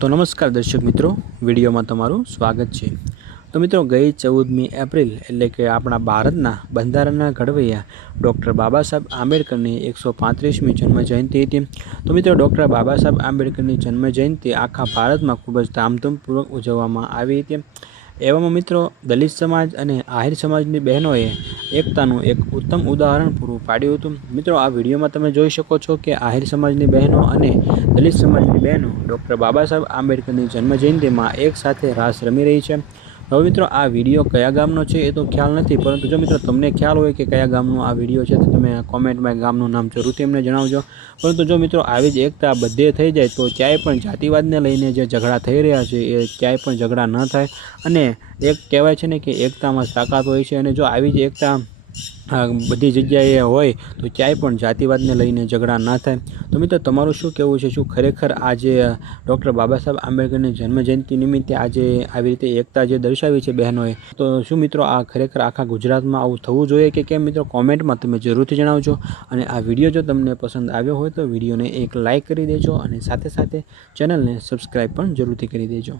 तो नमस्कार दर्शक मित्रों, विडियो में तमारुं स्वागत है। तो मित्रों, गई 14 एप्रिल एटले के अपना भारतना बंधारणना घड़वैया डॉक्टर बाबा साहेब आंबेडकरनी 135मी जन्म जयंती थी। तो मित्रों, डॉक्टर बाबा साहेब आंबेडकरनी जन्म जयंती आखा भारत में खूब ज धामधूमपूर्वक उजववामां आवी हती। एवामां मित्रों, दलित समाज अने आहिर समाजनी बहनोए एकतानुं एक उत्तम उदाहरण पूरुं पाड्युं हतुं। मित्रों, आ विडियोमां तमे जोई शको छो कि आहिर समाजनी बहनों अने दलित समाजनी बहनों डॉक्टर बाबा साहेब आंबेडकरनी जन्म जयंतीमां एक साथे रास रमी रही छे। હવે मित्रों, आ विडियो कया गामनो छे ए तो ख्याल नहीं, परंतु जो मित्रों तमने ख्याल होय कि कया गामनो आ विडियो छे तो तमे कॉमेंट में गामनुं नाम जरूरथी अमने जणावजो। परंतु जो मित्रों आवी ज एकता बधे थई जाय तो क्यांय पण जातिवादने लईने जे झगड़ा थई रह्या छे ए क्यांय पण झगड़ा न थाय। अने एक कहेवाय छे ने कि एकतामां ताकत होय छे, अने जो आवी ज एकता बधी जग्याए होय तो क्यांय पण जातिवादने लईने झगड़ा न थाय। तो मित्रों तमारुं शुं कहेवुं छे, शुं खरेखर आज डॉक्टर बाबा साहेब आंबेडकरनी जन्म जयंती निमित्ते आज आवी रीते एकता जे दर्शावी छे बहनोए, तो शुं मित्रों आ खरेखर आखा गुजरातमां आवुं थवुं जोईए के केम? मित्रों कॉमेंटमां तमे जरूरथी जणावजो। अने आ विडियो जो तमने पसंद आव्यो होय तो विडियोने एक लाइक करी देजो, अने साथे साथे चेनलने सब्सक्राइब पण जरूरथी करी देजो।